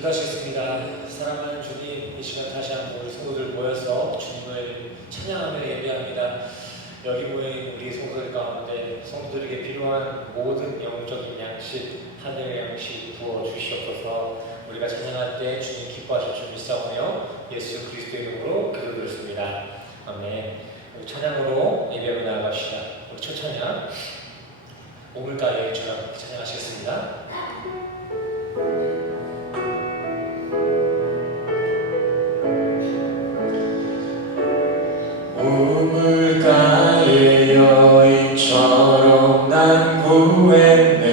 기도하시겠습니다. 사랑하는 주님, 이 시간 다시 한번 우리 성도들 모여서 주님을 찬양하며 예배합니다. 여기 모인 우리 성도들 가운데 성도들에게 필요한 모든 영적인 양식, 하늘의 양식 부어주시옵소서. 우리가 찬양할 때 주님 기뻐하실 줄 믿사오며 예수 그리스도의 이름으로 기도드렸습니다. 아멘. 우리 찬양으로 예배로 나아갑시다. 우리 첫 찬양 오물가의 저랑 찬양하시겠습니다. 우물가의 여인처럼 난 구했네.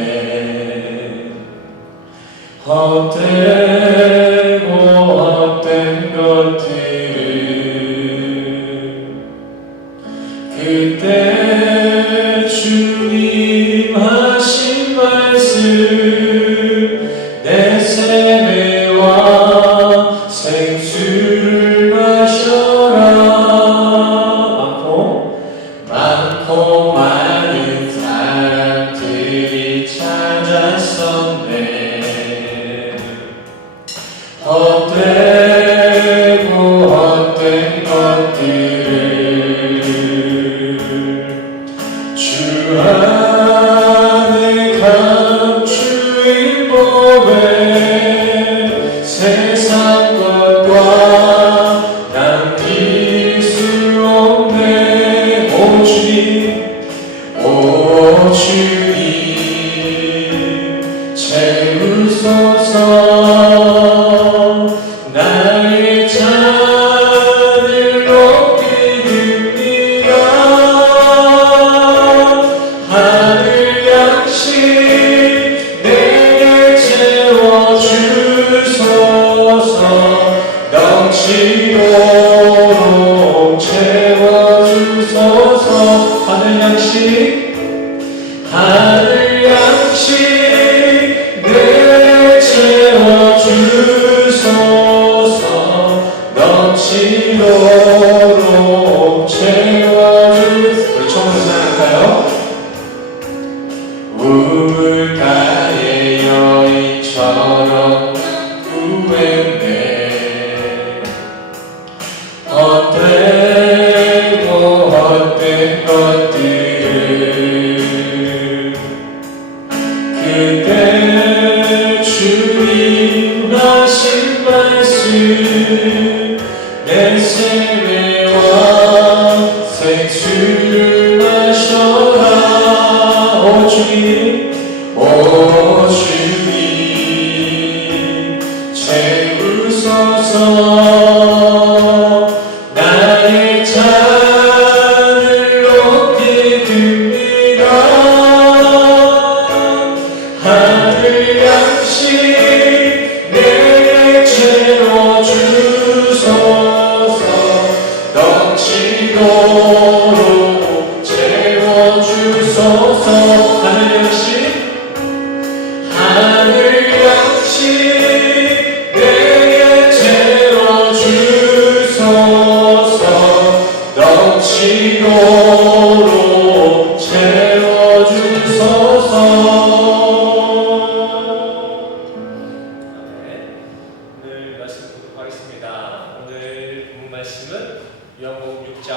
헛되고 헛된 것들을 그때 주님 하신 말씀 내 세매와 생수를 마셔라. 많고 많은 사람들이 찾았었네. 헛되고 헛된 것들을 주 안에 감추인 법에 세상 것과 남길 수 없네. 오 주님 채우소서. 나의 잔을 높이 듭니다. 하늘 양식 내게 채워주소서. 넘치도록 채워주소서. 하늘 양식 내게 채워주소서. 넘치도록 채워주소서. 우리 처음으로 생각할까요? 우물가의 여인처럼 구했네. 헛되고 헛된 것들을 그때 주님 하신 말씀 내 세매와 생수를 마셔라. 오 주님 채우소서. 나의 잔을 높이 듭니다. 하늘 양식 내게 채워주소서. 넘치도록 채워주소서. 하늘 양식 내게 채워주소서. 넘치도록 채워주소서. 오늘 말씀 보도록 하겠습니다. 오늘 본 말씀은 요한복음 6장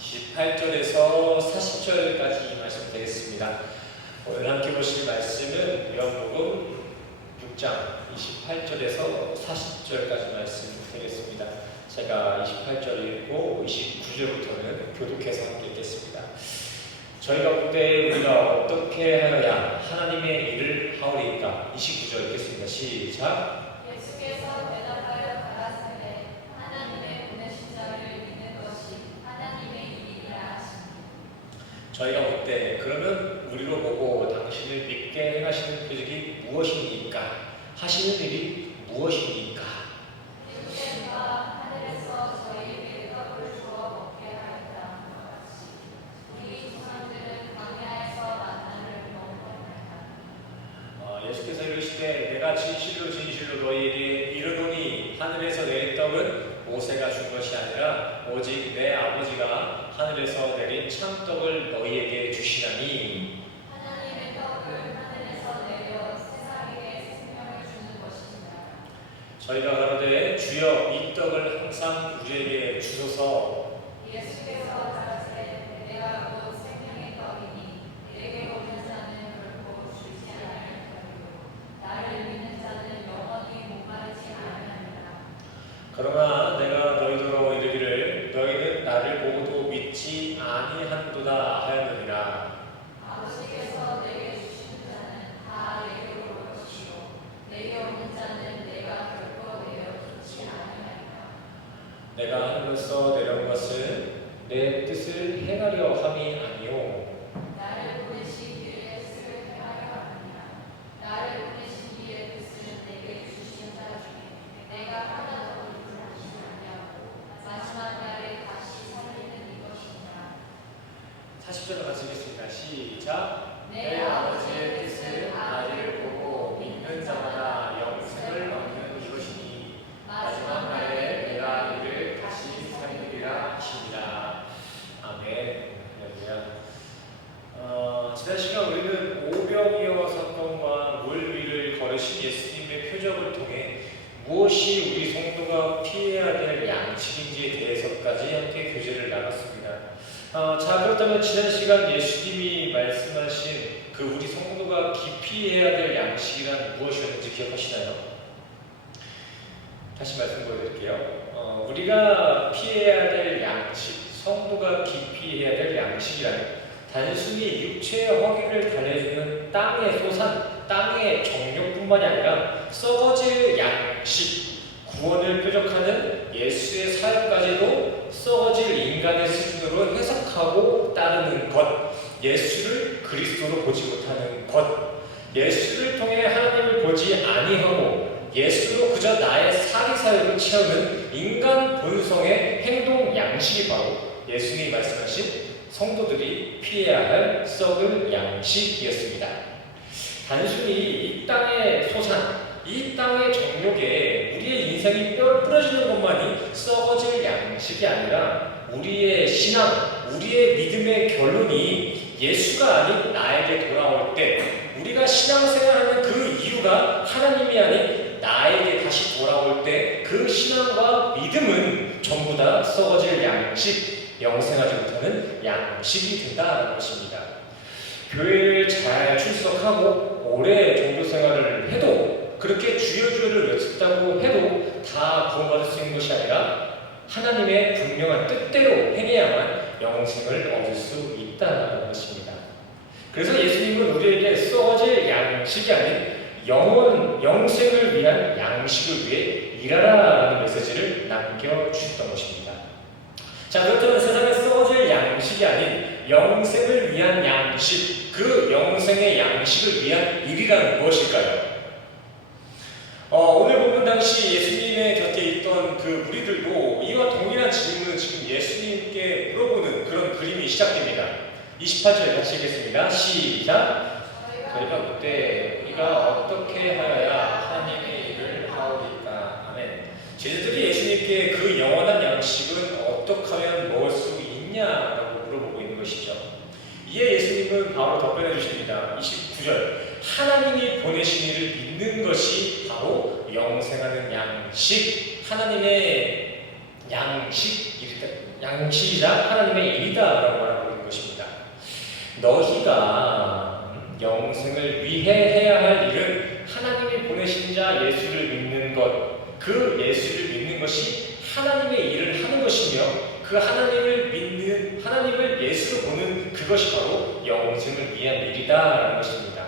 28절에서 40절까지 말씀 되겠습니다. 오늘 함께 보실 말씀은 요한복음 6장 28절에서 40절까지 말씀 되겠습니다. 제가 28절 읽고 29절부터는 교독해서 함께 읽겠습니다. 저희가 볼 때 우리가 어떻게 하여야 하나님의 일을 하오리이까? 29절 읽겠습니다. 시작. 예수께서 대답하여 가라사대 하나님의 보내신 자를 믿는 것이 하나님의 일이라 하시니. 저희가 볼 때 그러면 우리로 보고 당신을 믿게 행하시는 표적이 무엇입니까? 하시는 일이 무엇입니까? 예수께서 하늘에서 저희에게 떡을 주어 먹게 하였다는 것 같이 우리 조상들은 광야에서 만나를 먹었나이다. 예수께서 이르시되 내가 진실로 너희에게 이르노니 하늘에서 내린 떡은 모세가 준 것이 아니라 오직 내 아버지가 하늘에서 내린 참떡을 너희에게 주시나니. 하나님의 떡을 하늘에서 내려 세상에게 생명을 주는 것입니다. 저희가 가로되 주여 이 떡을 항상 우리에게 주소서. 예수께서 가라사대 내가 곧 생명의 떡이니 내게 오는 자는 결코 죽지 아니할 터이요 나를 믿는 자는 영원히 목마르지 아니하리라. 그러나 내가 너희더러 이르기를 너희는 나를 보고도 믿지 아니한도다 하였느니라. 아버지께서 내게 주신 자는 다 내게로 올 것이요 내게 오는 자는 내가 결코 내어 두지 아니하리라. 내가 하늘로서 내려온 것은 내 뜻을 행하려 함이 아니요 나를 보내신 이의 뜻을 행하려 합니다. 나를 보내신 이의 뜻은 내게 주신 자 중에 내가 하나도 불편하지 아니하고 마지막 날에 다시 살리는 이것이니라. 40절을 같이 읽겠습니다. 시작. 내 아버지의 뜻을 아들을 보고 믿는 자마다 영생을 얻는 이것이니 마지막 날에 내가 이를 다시 살리리라 하시니라. 아멘. 할렐루야. 지난 시간 우리는 오병이어 사건과 물 위를 걸으신 예수님의 표적을 통해 무엇이 우리 성도가 피해야 될 양식인지에 대해서까지 함께 교제를 나눴습니다. 자, 그렇다면 지난 시간 예수님이 말씀하신 그 우리 성도가 기피해야 될 양식이란 무엇이었는지 기억하시나요? 다시 말씀 보여드릴게요. 우리가 피해야 될 양식, 성도가 기피해야 될 양식이란 단순히 육체의 허기를 달래주는 땅의 소산, 땅의 정욕뿐만이 아니라 썩어질 양식, 구원을 표적하는 예수의 사역까지도 썩어질 인간의 수준으로 해석하고 따르는 것, 예수를 그리스도로 보지 못하는 것, 예수를 통해 하나님을 보지 아니하고 예수로 그저 나의 사리사욕을 채우는 인간 본성의 행동 양식이 바로 예수님이 말씀하신 성도들이 피해야 할 썩을 양식이었습니다. 단순히 이 땅의 소산, 이 땅의 정욕에 우리의 인생이 부러지는 것만이 썩어질 양식이 아니라 우리의 신앙, 우리의 믿음의 결론이 예수가 아닌 나에게 돌아올 때 우리가 신앙생활하는 그 이유가 하나님이 아닌 나에게 다시 돌아올 때 그 신앙과 믿음은 전부 다 썩어질 양식, 영생하지 못하는 양식이 된다는 것입니다. 교회를 잘 출석하고 오래 종교생활을 해도 그렇게 주여주여를 외쳤다고 해도 다 구원받을 수 있는 것이 아니라 하나님의 분명한 뜻대로 행해야만 영생을 얻을 수 있다는 것입니다. 그래서 예수님은 우리에게 썩어질 양식이 아닌 영생을 위한 양식을 위해 일하라라는 메시지를 남겨주셨던 것입니다. 자, 그렇다면 세상에 썩어질 양식이 아닌 영생을 위한 양식, 그 영생의 양식을 위한 일이란 무엇일까요? 오늘 본문 당시 예수님의 곁에 있던 그 무리들도 이와 동일한 질문을 지금 예수님께 물어보는 그런 그림이 시작됩니다. 28절 같이 읽겠습니다. 시작. 저희가 그때 우리가 어떻게 하여야 하나님의 일을 하오리까. 아멘. 제자들이 예수님께 그 영원한 양식은 어떻게 하면 먹을 수 있냐라고 물어보고 있는 것이죠. 이에 예수님은 바로 답변해 주십니다. 29절. 하나님이 보내신 이를 믿는 것이 바로 영생하는 양식, 하나님의 양식이자 하나님의 일이다라고 말하고 있는 것입니다. 너희가 영생을 위해 해야 할 일은 하나님이 보내신 자 예수를 믿는 것, 그 예수를 믿는 것이 하나님의 일을 하는 것이며 그 하나님을 예수로 보는 그것이 바로 영생을 위한 일이다라는 것입니다.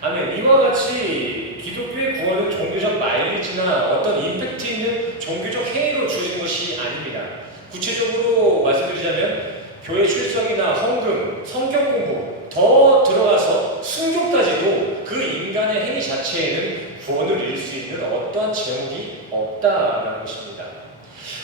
아멘. 이와 같이 기독교의 구원은 종교적 마일리지나 어떤 임팩트 있는 종교적 행위로 주어진 것이 아닙니다. 구체적으로 말씀드리자면 교회 출석이나 헌금, 성경 공부, 더 들어가서 순종까지도 그 인간의 행위 자체에는 구원을 이룰 수 있는 어떠한 제목이 없다라는 것입니다.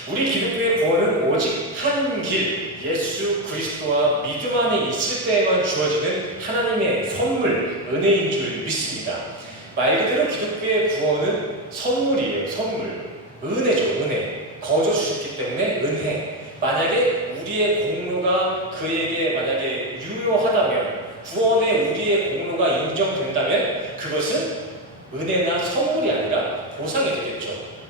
우리 기독교의 구원은 오직 한 길, 예수 그리스도와 믿음 안에 있을 때에만 주어지는 하나님의 선물, 은혜인 줄 믿습니다. 말 그대로 기독교의 구원은 선물이에요. 선물. 은혜죠. 은혜. 거저 주셨기 때문에 은혜. 만약에 우리의 공로가 그에게 만약에 유효하다면, 구원에 우리의 공로가 인정된다면 그것은 은혜나 선물이 아니라 보상이 되겠죠.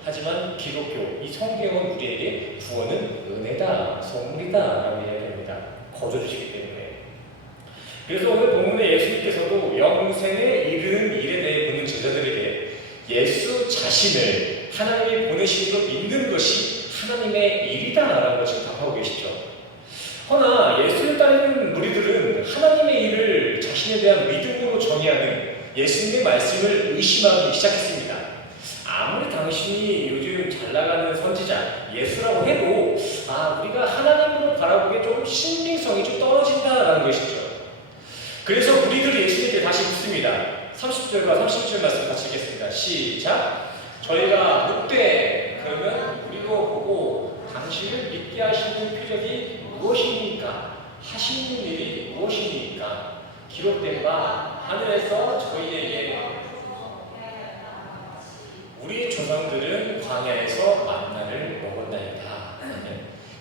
하지만 기독교, 이 성경은 우리에게 구원은 은혜다, 선물이다 라고 이야기합니다. 거저주시기 때문에. 그래서 오늘 본문에 예수님께서도 영생에 이르는 일에 대해 묻는 제자들에게 예수 자신을 하나님이 보내심으로 믿는 것이 하나님의 일이다라고 지금 답하고 계시죠. 허나 예수를 따르는 무리들은 하나님의 일을 자신에 대한 믿음으로 정의하는 예수님의 말씀을 의심하기 시작했습니다. 아무리 당신이 요즘 잘 나가는 선지자 예수라고 해도 우리가 하나님으로 바라보기에 좀 신빙성이 좀 떨어진다라는 것이죠. 그래서 무리들이 예수님께 다시 묻습니다. 30절과 31절 말씀 같이 읽겠습니다. 시작. 저희가 묻되 그러면 우리로 보고 당신을 믿게 하시는 표적이 무엇입니까? 하시는 일이 무엇입니까? 기록된 바 하늘에서 저희에게 우리 조상들은 광야에서 만나를 먹었나이다.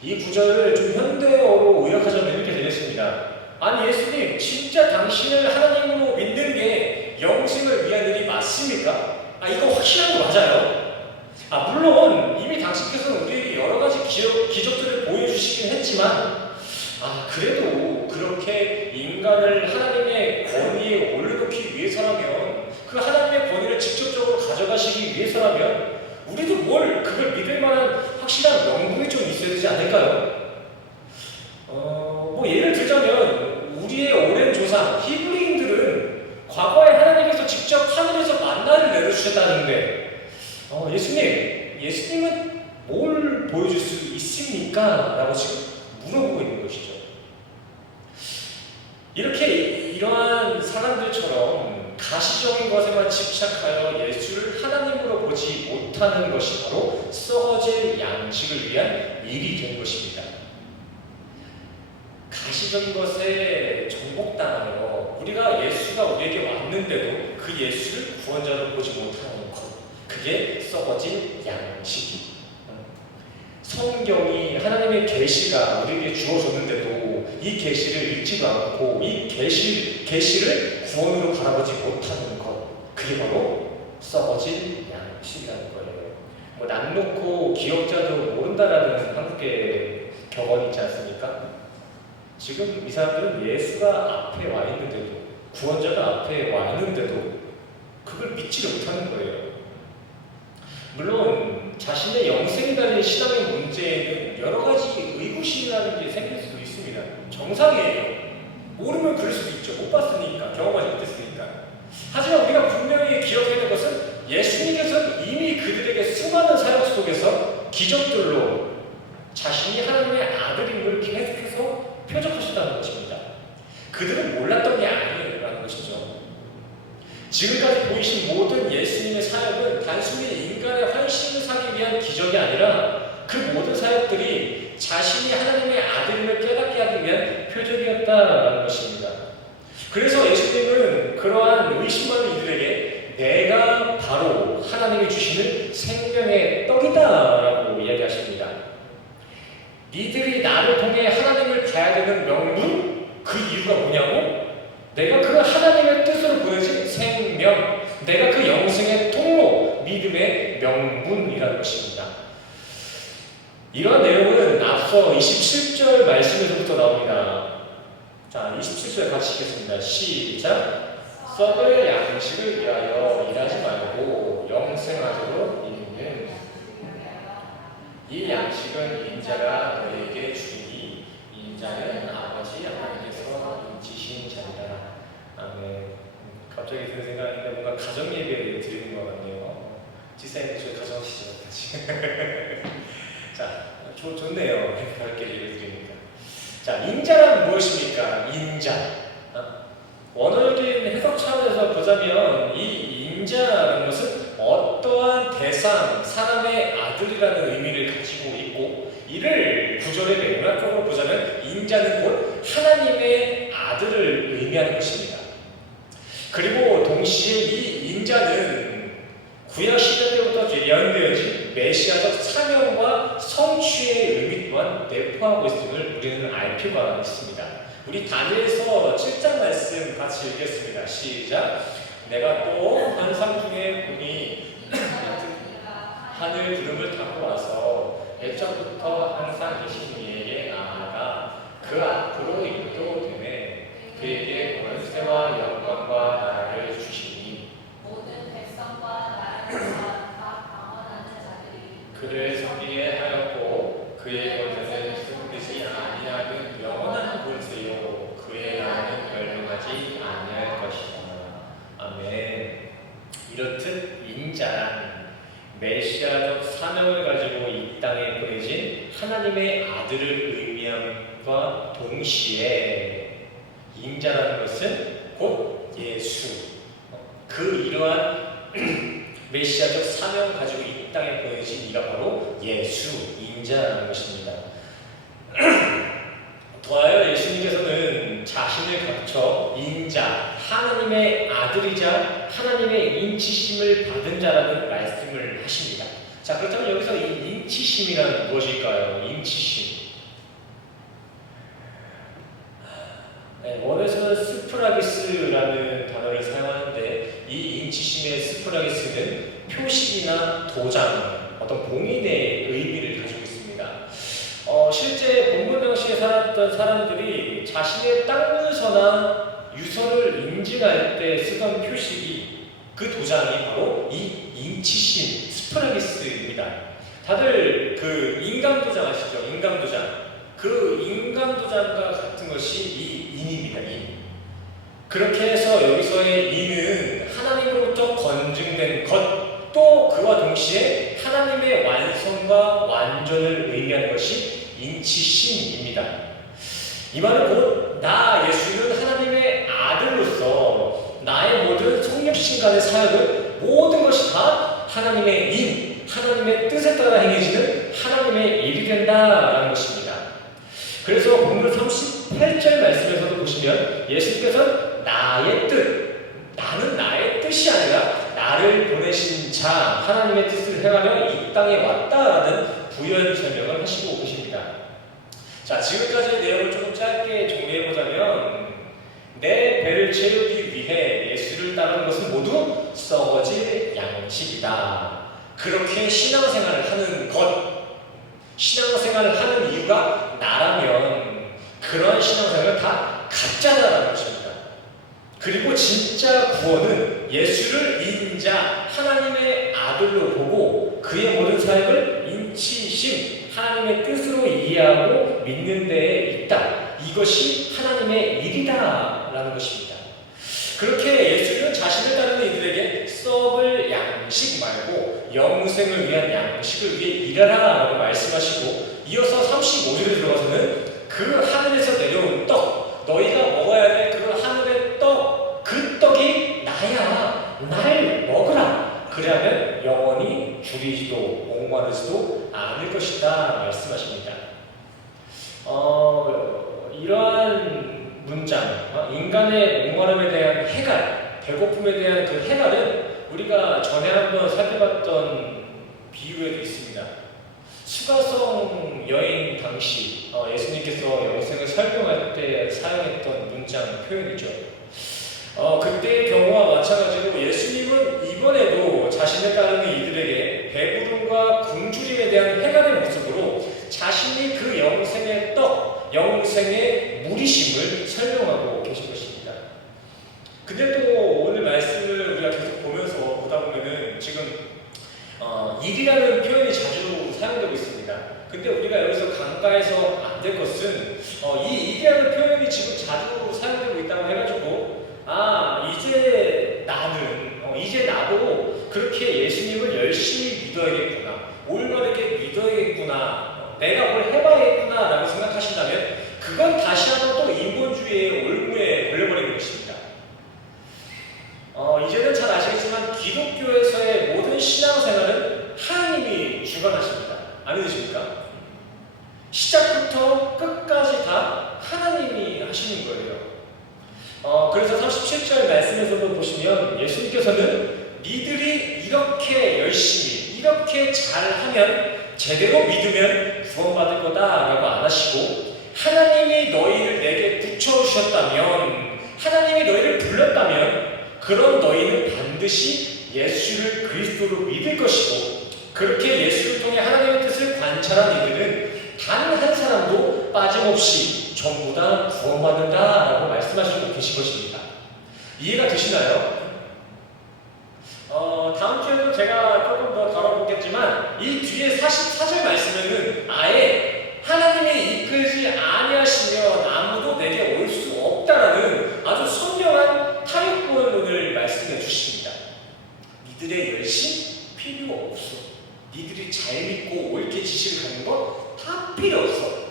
이 구절을 좀 현대어로 의역하자면 이렇게 되겠습니다. 아니 예수님, 진짜 당신을 하나님으로 믿는 게 영생을 위한 일이 맞습니까? 이거 확실한 거 맞아요. 물론 이미 당신께서는 우리에게 여러 가지 기적들을 보여주시긴 했지만 그래도 그렇게 인간을 하나님의 권위에 올려놓기 위해서라면, 그 하나님의 권위를 직접적으로 가져가시기 위해서라면 우리도 그걸 믿을 만한 확실한 명분이 좀 있어야 되지 않을까요? 예를 들자면 우리의 오랜 조상 히브리인들은 과거에 하나님께서 직접 하늘에서 만나를 내려주셨다는데 예수님은 뭘 보여줄 수 있습니까? 라고 지금 물어보고 있는 것이죠. 이러한 사람들처럼 가시적인 것에만 집착하여 예수를 하나님으로 보지 못하는 것이 바로 썩어질 양식을 위한 일이 된 것입니다. 가시적인 것에 정복당하며 우리가 예수가 우리에게 왔는데도 그 예수를 구원자로 보지 못하는 것, 그게 썩어진 양식이. 성경이 하나님의 계시가 우리에게 주어졌는데도 이 계시를 읽지도 않고 이 계시를 구원으로 바라보지 못하는 것, 그게 바로 썩어진 양식이라는 거예요. 남 놓고 기억자도 모른다라는 한국의 격언이 있지 않습니까? 지금 이 사람들은 예수가 앞에 와 있는데도, 구원자가 앞에 와 있는데도 그걸 믿지를 못하는 거예요. 물론 자신의 영생이 달린 신앙의 문제에는 여러 가지 의구심이라는 게 생길 수도 있습니다. 정상이에요. 모르면 그럴 수도 있죠. 못 봤으니까, 경험하지 못했으니까. 하지만 우리가 분명히 기억해야 할 것은 예수님께서는 이미 그들에게 수많은 사역 속에서 기적들로 자신이 하나님의 아들임을 계속해서 표적하셨다는 것입니다. 그들은 몰랐던 게 아니라는 것이죠. 지금까지 보이신 모든 예수님의 사역은 단순히 인간의 환심을 사기 위한 기적이 아니라 그 모든 사역들이 자신이 하나님의 아들임을 깨닫게 하기 위한 표적이었다라는 것입니다. 그래서 예수님은 그러한 의심 많은 이들에게 내가 바로 하나님이 주시는 생명의 떡이다라고 이야기하십니다. 니들이 나를 통해 하나님을 봐야 되는 명분? 그 이유가 뭐냐고? 내가 그 하나님의 뜻으로 보내진 생명, 내가 그 영생의 통로, 믿음의 명분이라는 것입니다. 이러한 내용은 앞서 27절 말씀에서부터 나옵니다. 자, 27절 같이 읽겠습니다. 시작. 썩을 양식을 위하여 일하지 말고 영생하도록 있는 이 양식은 인자가 너희에게 주리니 인자는 아버지 하나님께서 인치신 자니라. 아멘. 갑자기 그 생각인데 뭔가 가정 예배를 드리는 것 같네요. 지사님도 저희 가정하시죠 같이. 자, 좋네요. 그렇게 예배 드리니까. 자, 인자란 무엇입니까? 인자. 원어적인 해석 차원에서 보자면 이 인자라는 것은 어떠한 대상, 사람의 아들이라는 의미를 가지고 있고, 이를 구절의 맥락적으로 보자면 인자는 곧 하나님의 아들을 의미하는 것입니다. 그리고 동시에 이 인자는 구약 시대 때부터 예언되어진 메시아적 사명과 성취의 의미 또한 내포하고 있음을 우리는 알 필요가 있습니다. 우리 다니엘서 7장 말씀 같이 읽겠습니다. 시작. 내가 또 환상 중에 보니 하늘 옛적부터 항상 계신 이에게 나아가 그 앞으로 인도 되매 그에게 권세와 영광과 나라를 주시니 모든 백성과 나라를 다 방언하는 자들이 그를 섬기게 하였고 그의 권세는 습득되지 아니하는 영원한 권세요 그의 나라는 멸망하지 아니할 것이다. 아멘. 이렇듯 인자란 메시아적 사명을 가지고 이 땅에 보내진 하나님의 아들을 의미함과 동시에 인자라는 것은 곧 예수, 그 이러한 메시아적 사명을 가지고 이 땅에 보내진 이가 바로 예수, 인자라는 것입니다. 더하여 예수님께서는 자신을 감춰 인자, 하나님의 아들이자 하나님의 인치심을 받은 자라는 말씀을 하십니다. 자, 그렇다면 여기서 이 인치심이란 무엇일까요? 인치심. 네, 원에서는 스프라기스라는 단어를 사용하는데 이 인치심의 스프라기스는 표식이나 도장, 어떤 봉인의 의미를 가지고 있습니다. 실제 본문 당시에 살았던 사람들이 자신의 땅 문서나 유서를 인증할 때 쓰던 표식이 그 도장이 바로 이 인치심 스프라기스입니다. 다들 그 인감 도장 아시죠? 인감 도장. 그 인감 도장과 같은 것이 이 인입니다. 인. 그렇게 해서 여기서의 인은 하나님으로부터 건증된 것, 또 그와 동시에 하나님의 완성과 완전을 의미하는 것이 인치심입니다. 이 말은 곧 나 예수는 하나님의 아들로서 나의 모든 성육신 간의 사역은 모든 것이 다 하나님의 인, 하나님의 뜻에 따라 행해지는 하나님의 일이 된다라는 것입니다. 그래서 본문 38절 말씀에서도 보시면 예수님께서는 나의 뜻, 나는 나의 뜻이 아니라 나를 보내신 자, 하나님의 뜻을 행하며 이 땅에 왔다라는 부연 설명을 하시고 계십니다. 자, 지금까지의 내용을 조금 짧게 정리해보자면 내 배를 채우기 위해 예수를 따르는 것은 모두 썩어질 양식이다. 그렇게 신앙생활을 하는 것, 신앙생활을 하는 이유가 나라면 그런 신앙생활은 다 가짜다라는 것입니다. 그리고 진짜 구원은 예수를 인자, 하나님의 아들로 보고 그의 모든 사역을 인치심, 하나님의 뜻으로 이해하고 믿는 데에 있다. 이것이 하나님의 일이다라는 것입니다. 그렇게 예수는 자신을 따르는 이들에게 썩을 양식 말고 영생을 위한 양식을 위해 일하라라고 말씀하시고 이어서 35절에 들어가서는 그 하늘에서 내려온 떡, 너희가 먹어야 될 그 하늘의 떡, 그 떡이 나야. 날 먹으라. 그래야면 영원히 줄이지도 목마르지도 않을 것이다 말씀하십니다. 이러한 문장, 인간의 목마름에 대한 해갈, 배고픔에 대한 그 해갈은 우리가 전에 한번 살펴봤던 비유에도 있습니다. 수가성 여인 당시 예수님께서 영생을 설명할 때 사용했던 문장 표현이죠. 그때의 경우와 마찬가지로 예수님은 이번에도 자신을 따르는 이들에게 배부름과 굶주림에 대한 해갈의 모습으로 자신이 그 영생의 떡, 영생의 물이심을 설명하고 계신 것입니다. 근데 또 오늘 말씀을 우리가 계속 보다 보면은 지금 일이라는 표현이 자주 사용되고 있습니다. 근데 우리가 여기서 간과해서 안 될 것은 이 일이라는 표현이 지금 자주 사용되고 있다고 해가지고 이제 이제 나도 그렇게 예수님을 열심히 믿어야겠구나, 올바르게 믿어야겠구나, 내가 뭘 해봐야겠구나 라고 생각하신다면 그건 다시 한번 또 인본주의의 올무에 걸려버리는 것입니다. 이제는 잘 아시겠지만 기독교에서의 모든 신앙생활은 하나님이 주관하십니다. 안 믿으십니까? 시작부터 끝까지 다 하나님이 하시는 거예요. 그래서 37절 말씀에서도 보시면 예수님께서는 니들이 이렇게 열심히 이렇게 잘하면 제대로 믿으면 구원받을 거다라고 안 하시고 하나님이 너희를 내게 붙여주셨다면, 하나님이 너희를 불렀다면 그런 너희는 반드시 예수를 그리스도로 믿을 것이고 그렇게 예수를 통해 하나님의 뜻을 관찰한 이들은 단 한 사람도 빠짐없이 전부 다 구원받는다라고 말씀하시고 계신 것입니다. 이해가 되시나요? 다음 주에도 제가 조금 더 다뤄보겠지만 이 뒤에 44절 말씀에는 아예 하나님이 이끌지 아니하시면 아무도 내게 올 수 없다라는 아주 선명한 타협구원론을 말씀해 주십니다. 니들의 열심 필요 없어. 니들이 잘 믿고 옳게 지식을 갖는 건 다 필요 없어.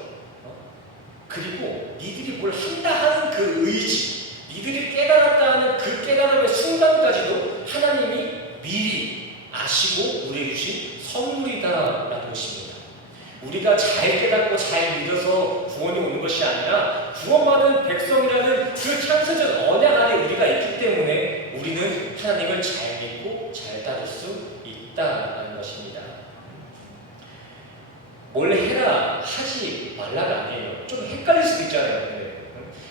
그리고 니들이 뭘 한다 하는 그 의지, 니들이 깨달았다 하는 그 깨달음의 순간까지도 하나님이 미리 아시고 우리에게 주신 선물이다라는 것입니다. 우리가 잘 깨닫고 잘 믿어서 구원이 오는 것이 아니라 구원받은 백성이라는 그 창세적 언약 안에 우리가 있기 때문에 우리는 하나님을 잘 믿고 잘 따를 수 있다라는 것입니다. 뭘 해라 하지 말라가 아니에요. 좀 헷갈릴 수도 있잖아요.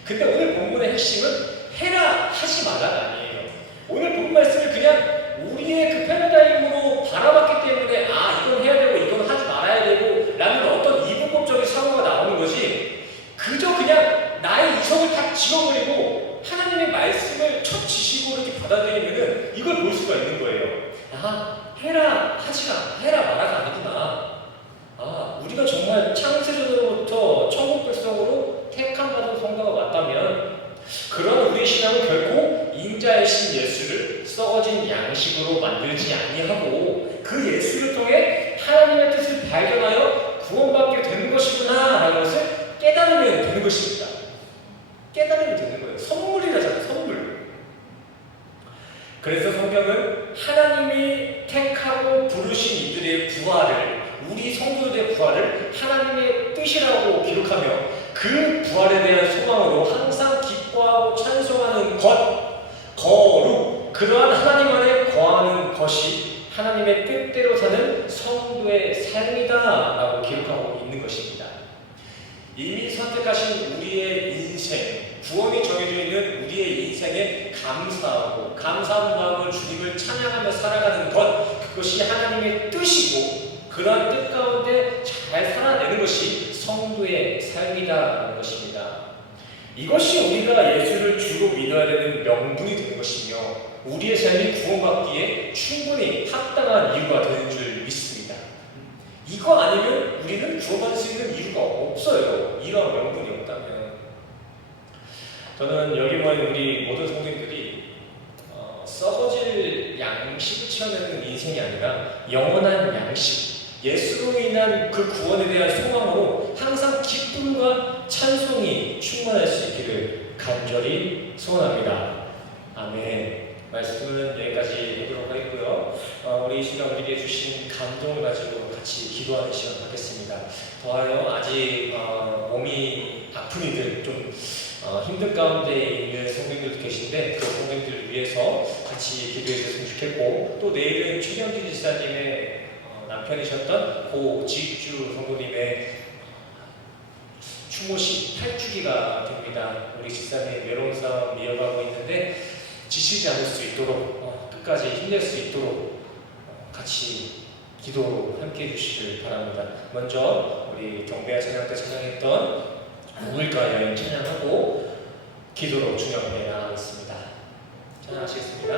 근데 오늘 본문의 핵심은 해라 하지 말라가 아니에요. 오늘 본 말씀을 그냥 우리의 그 패러다임으로 바라봤기 때문에 이건 해야 되고 이건 하지 말아야 되고 라는 어떤 이분법적인 사고가 나오는 거지, 그저 그냥 나의 이성을 다 지워버리고 하나님의 말씀을 첫 지식으로 이렇게 받아들이면은 이걸 볼 수가 있는 거예요. 해라 해라 말아가 아니구나. 우리가 정말 창세전으로부터 천국 백성으로 택함받은 성도가 맞다면 그런 우리의 신앙은 결코 인자이신 예수를 썩어진 양식으로 만들지 아니하고 그 예수를 통해 하나님의 뜻을 발견하여 구원받게 되는 것이구나 라는 것을 깨달으면 되는 것입니다. 깨달으면 되는 거예요. 선물이라잖아요. 선물. 그래서 성경은 하나님이 택하고 부르신 이들의 부활을, 우리 성도들의 부활을 하나님의 뜻이라고 기록하며 그 부활에 대한 소망으로 항상 기뻐하고 찬송하는 거룩, 그러한 하나님 안에 거하는 것이 하나님의 뜻대로 사는 성도의 삶이다라고 기록하고 있는 것입니다. 이미 선택하신 우리의 인생, 구원이 정해져 있는 우리의 인생에 감사하고 감사한 마음으로 주님을 찬양하며 살아가는 것, 그것이 하나님의 뜻이고 그러한 뜻 가운데 잘 살아내는 것이 성도의 삶이다라는 것입니다. 이것이 우리가 예수를 주로 믿어야 되는 명분이 되는 것이며 우리의 삶이 구원받기에 충분히 합당한 이유가 되는 줄 믿습니다. 이거 아니면 우리는 구원받을 수 있는 이유가 없어요. 이런 명분이 없다면. 저는 여기 모인 우리 모든 성도님들이 썩어질 양식을 채워내는 인생이 아니라 영원한 양식, 예수로 인한 그 구원에 대한 소망으로 항상 기쁨과 찬송이 충만할 수 있기를 간절히 소원합니다. 아멘. 말씀은 여기까지 하도록 하겠고요. 우리 이 시간 우리에게 주신 감동을 가지고 같이 기도하는 시간 갖겠습니다. 더하여 아직 몸이 아픈 이들, 좀 힘든 가운데 있는 성도님들도 계신데 그 성도님들을 위해서 같이 기도해 주셨으면 좋겠고, 또 내일은 최경주 지사님의 남편이셨던 고 지익주 성도님의 추모식 8주기가 됩니다. 우리 집사님 외로운 싸움 이어가고 있는데 지치지 않을 수 있도록 끝까지 힘낼 수 있도록 같이 기도로 함께 해주시길 바랍니다. 먼저 우리 경배와 찬양 때 찬양했던 우물가 여인 찬양하고 기도로 중요하게 나가겠습니다. 찬양하시겠습니다.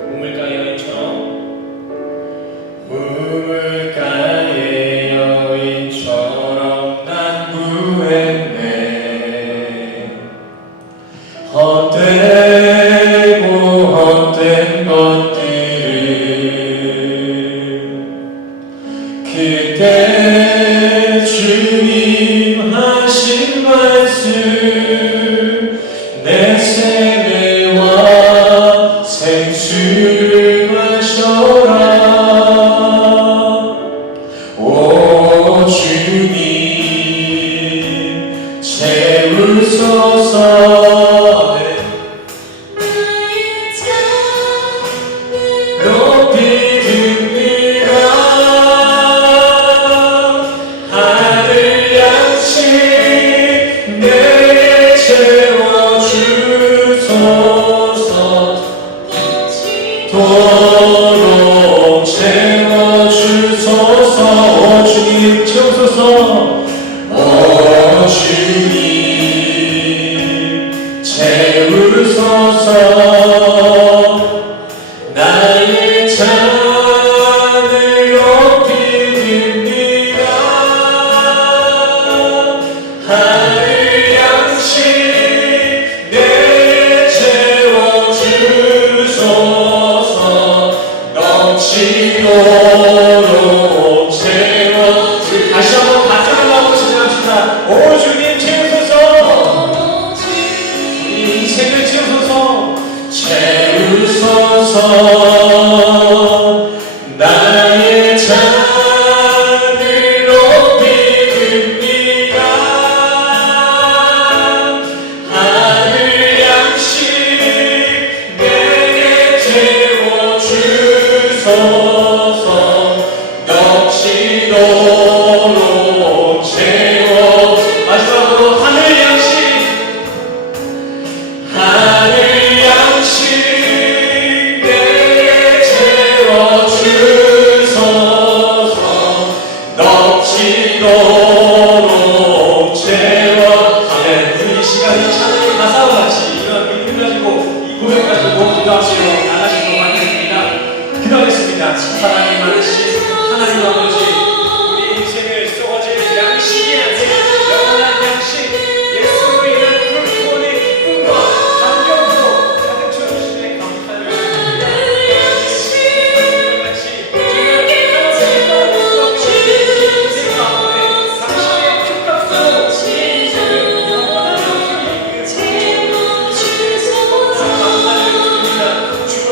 우물가 여인처럼 우물가의 여인처럼 난 구했네. 헛되고 헛된 것들을 그때 주님 하신 말씀 내 세매와 생수를 마셔라. 오 주님 채우소서. 높이 듭니다. 하늘 양식 내게 채워주소서. 도록 채워주소서. 오 주님 채우소서. 오 주님 채우소서. 나의 잔을 높이립니다. 하늘 양식 내게 채워주소서. 넘치도록 채워. 다시 한번 가슴을 하고 찬양합시다. 오 주님 채우소서. 우리 인생을 채우소서. 채우소서. 나의 잔을 높이립니다. 하늘 양식 내게 채워주소서. 넘치도록 채워. 마지막으로 하늘 양식. 하늘 양식 내게 채워주소서. 넘치도록 채워. 아멘. 우리 이 시간 이 찬양의 가사와 같이 이런 믿음 가지고 이 고백 가지고 기도하시러 나가시도록 하겠습니다. 기도하겠습니다. 사랑이 많으신 하나님 아버지, 우리 인생을 쏟아질 양식이 아닌 영원한 양식, 예수로 인한 불꽃의 기쁨과 감격으로 가득 채워주시네 감사를 드립니다. 같이 인생 가운데 당신의 뜻값으로 영원한 영생이 감사를 드립니다. 주님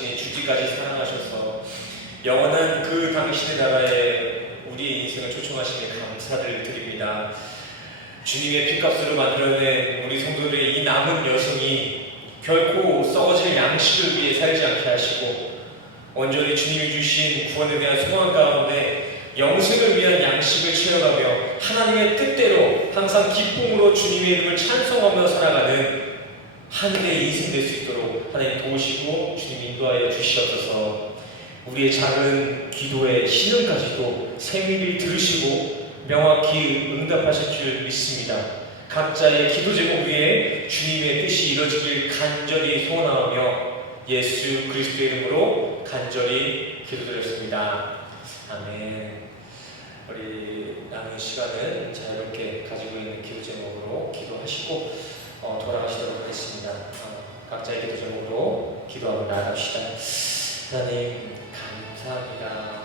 사랑하시니 주지까지 사랑하셔서 영원한 그 당신의 나라에 우리의 인생을 초청하시니 감사를 드립니다. 주님의 피값으로 만들어낸 우리 성도들의 이 남은 여성이 결코 썩어질 양식을 위해 살지 않게 하시고 온전히 주님이 주신 구원에 대한 소망 가운데 영생을 위한 양식을 채워가며 하나님의 뜻대로 항상 기쁨으로 주님의 이름을 찬송하며 살아가는 하늘의 인생 될 수 있도록 하나님 도우시고 주님 인도하여 주시옵소서. 우리의 작은 기도의 신음까지도 세밀히 들으시고 명확히 응답하실 줄 믿습니다. 각자의 기도 제목 위에 주님의 뜻이 이루어지길 간절히 소원하며 예수 그리스도의 이름으로 간절히 기도드렸습니다. 아멘. 우리 남은 시간은 자유롭게 가지고 있는 기도 제목으로 기도하시고 돌아가시도록 하겠습니다. 각자의 기도 제목으로 기도하고 나갑시다. 하나님 감사합니다.